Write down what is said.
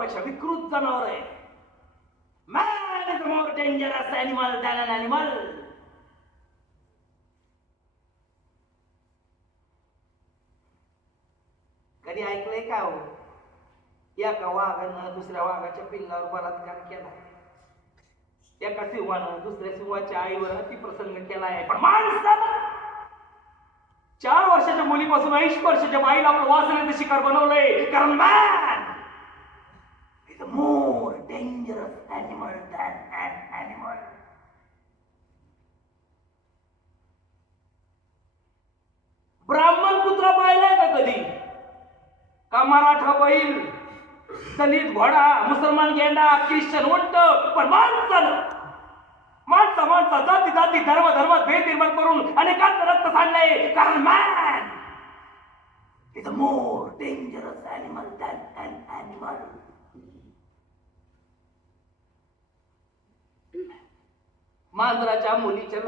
जनावरापेक्षा विकृत जनावर आहे. Man is more dangerous animal than an animal. कधी ऐकलंय का हो एका वाघानं दुसऱ्या वाघाच्या पिल्लावर बलात्कार केला, एका सिंहानं दुसऱ्या सिंहाच्या आईवर अतिप्रसंग केलाय, पण माणसानं 4 वर्षाच्या मुलीपासून 80 वर्षाच्या बाईला आपलं वासनाचं शिकार बनवलंय. कारण man is a more dangerous animal than an animal. ब्राह्मण कुत्रा पाहिलाय का कधी? का मराठा बैल, दलित घोडा, मुसलमान गेंडा, ख्रिश्चन उंट? पण माणसानं माणसा जाती जाती धर्म धर्मात भेद निर्माण करून अनेकांचं रक्त सांडलंय. कारण man is a more dangerous animal than an animal. मांजराच्या मुलीच्या